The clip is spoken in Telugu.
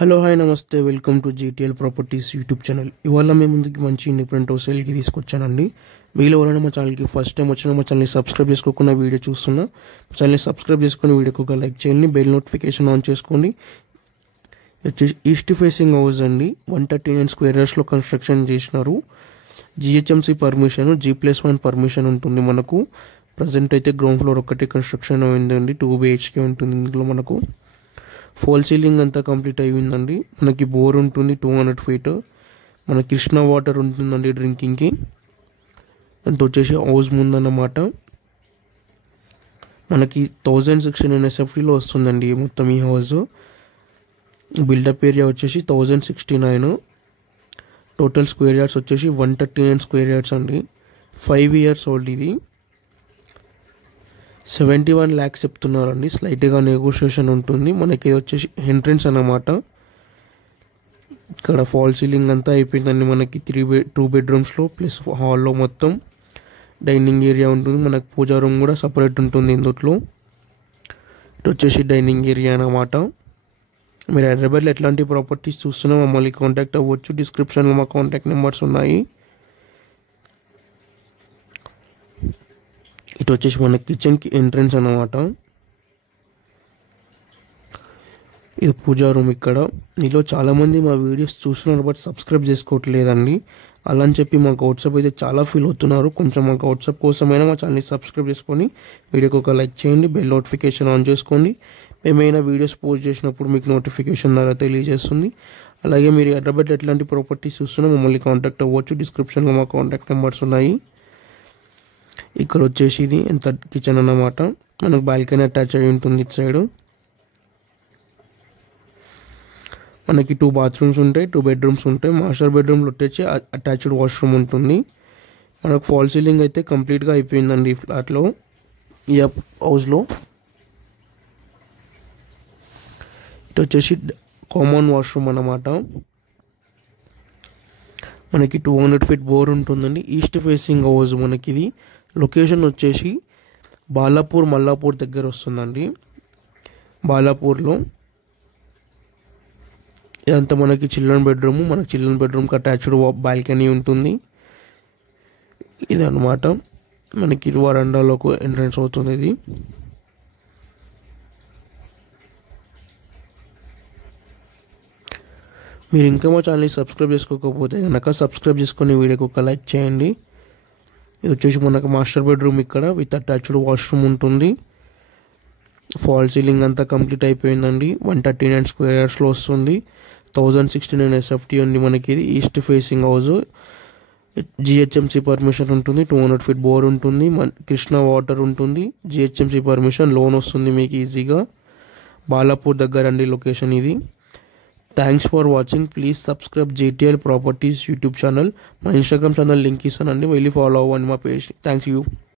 హలో హాయ్ నమస్తే welcome to GTL properties YouTube channel. ఇవాళ మేము ముందుకి మంచి ఇండిపెండెంట్ హౌస్ సేల్కి తీసుకొచ్చానండి. వీళ్ళు ఎవరైనా మా ఛానల్కి ఫస్ట్ టైం వచ్చినా మా ఛానల్ని సబ్స్క్రైబ్ చేసుకోకుండా వీడియో చూస్తున్నా మా ఛానల్ని సబ్స్క్రైబ్ చేసుకుని వీడియోకి ఒక లైక్ చేయండి, బెల్ నోటిఫికేషన్ ఆన్ చేసుకోండి. ఈస్ట్ ఫేసింగ్ హౌస్ అండి, 139 స్క్వేర్ యార్డ్స్లో కన్స్ట్రక్షన్ చేసినారు. జిహెచ్ఎంసీ పర్మిషన్, G+1 పర్మిషన్ ఉంటుంది మనకు. ప్రజెంట్ అయితే గ్రౌండ్ ఫ్లోర్ ఒక్కటే కన్స్ట్రక్షన్ అయిందండి, 2 BHK ఉంటుంది. ఇందులో మనకు ఫాల్ సీలింగ్ అంతా కంప్లీట్ అయ్యిందండి. మనకి బోర్ ఉంటుంది 200 feet. మన కృష్ణా వాటర్ ఉంటుందండి డ్రింకింగ్కి. అంత వచ్చేసి హౌస్ ముందన్నమాట. మనకి 1016 SFTలో వస్తుందండి మొత్తం ఈ హౌస్. బిల్డప్ ఏరియా వచ్చేసి 1069. టోటల్ స్క్వేర్ యార్డ్స్ వచ్చేసి 139 స్క్వేర్ యార్డ్స్ అండి. 5 years ఓల్డ్ ఇది. 71 lakhs చెప్తున్నారండి. స్లైట్గా నెగోషియేషన్ ఉంటుంది. మనకి వచ్చేసి ఎంట్రన్స్ అన్నమాట. ఇక్కడ ఫాల్ సీలింగ్ అంతా అయిపోయిందండి. మనకి 2 bedrooms ప్లస్ హాల్లో మొత్తం డైనింగ్ ఏరియా ఉంటుంది. మనకు పూజా రూమ్ కూడా సపరేట్ ఉంటుంది ఇందులో. ఇటు వచ్చేసి డైనింగ్ ఏరియా అన్నమాట. మీరు హైదరాబాద్లో ఎట్లాంటి ప్రాపర్టీస్ చూస్తున్నా మమ్మల్ని కాంటాక్ట్ అవ్వచ్చు. డిస్క్రిప్షన్లో మా కాంటాక్ట్ నెంబర్స్ ఉన్నాయి. ఇటు వచ్చేసి మన కిచెన్కి ఎంట్రన్స్ అన్నమాట. ఇది పూజా రూమ్. ఇక్కడ మీలో చాలామంది మా వీడియోస్ చూస్తున్నారు బట్ సబ్స్క్రైబ్ చేసుకోవట్లేదండి. అలా అని చెప్పి మాకు వాట్సాప్ అయితే చాలా ఫీల్ అవుతున్నారు. కొంచెం మాకు వాట్సాప్ కోసమైనా మా ఛానల్ని సబ్స్క్రైబ్ చేసుకొని వీడియోకి ఒక లైక్ చేయండి, బెల్ నోటిఫికేషన్ ఆన్ చేసుకోండి. మేమైనా వీడియోస్ పోస్ట్ చేసినప్పుడు మీకు నోటిఫికేషన్ ద్వారా తెలియజేస్తుంది. అలాగే మీరు హైదరాబాద్లో ఎట్లాంటి ప్రాపర్టీస్ చూస్తున్నా మమ్మల్ని కాంటాక్ట్ అవ్వచ్చు. డిస్క్రిప్షన్లో మా కాంటాక్ట్ నెంబర్స్ ఉన్నాయి. ఇక్కడ వచ్చేసి ఇది ఎంత కిచెన్ అన్నమాట. మనకు బాల్కనీ అటాచ్ అయి ఉంటుంది ఇటు సైడ్. మనకి 2 bathrooms ఉంటాయి, 2 bedrooms ఉంటాయి. మాస్టర్ బెడ్రూమ్లో వచ్చేసి అటాచ్డ్ వాష్రూమ్ ఉంటుంది. మనకు ఫాల్ సీలింగ్ అయితే కంప్లీట్గా అయిపోయిందండి ఈ ఫ్లాట్లో, ఈ హౌస్లో. ఇటు వచ్చేసి కామన్ వాష్రూమ్ అన్నమాట. మనకి 200 feet బోర్ ఉంటుందండి. ఈస్ట్ ఫేసింగ్ హౌస్ మనకి ఇది. లొకేషన్ వచ్చేసి బాలాపూర్ మల్లాపూర్ దగ్గర వస్తుందండి. బాలాపూర్లో ఇదంతా మనకి చిల్డ్రన్ బెడ్రూమ్. మనకి చిల్డ్రన్ బెడ్రూమ్కి అటాచ్డ్ బాల్కనీ ఉంటుంది. ఇదన్నమాట. మనకి వరండాలోకి ఎంట్రన్స్ అవుతుంది ఇది. మీరు ఇంకా మా ఛానల్ని సబ్స్క్రైబ్ చేసుకోకపోతే కనుక సబ్స్క్రైబ్ చేసుకొని వీడియోకి ఒక లైక్ చేయండి. ఇది వచ్చేసి మనకు మాస్టర్ బెడ్రూమ్ ఇక్కడ విత్ అటాచ్డ్ వాష్రూమ్ ఉంటుంది. ఫాల్ సీలింగ్ అంతా కంప్లీట్ అయిపోయిందండి. 139 స్క్వేర్ యార్డ్స్లో వస్తుంది. 1069 SFT ఉంది మనకి. ఇది east facing house. GHMC permission ఉంటుంది. 200 feet బోర్ ఉంటుంది. కృష్ణా వాటర్ ఉంటుంది. జిహెచ్ఎంసీ పర్మిషన్, లోన్ వస్తుంది మీకు ఈజీగా. బాలాపూర్ దగ్గర అండి లొకేషన్ ఇది. Thanks for watching. Please subscribe GTL properties YouTube channel. మా ఇన్స్టాగ్రామ్ ఛానల్ లింక్ ఇస్తానండి, వెళ్ళి ఫాలో అవ్వండి మా పేజ్. Thanks you.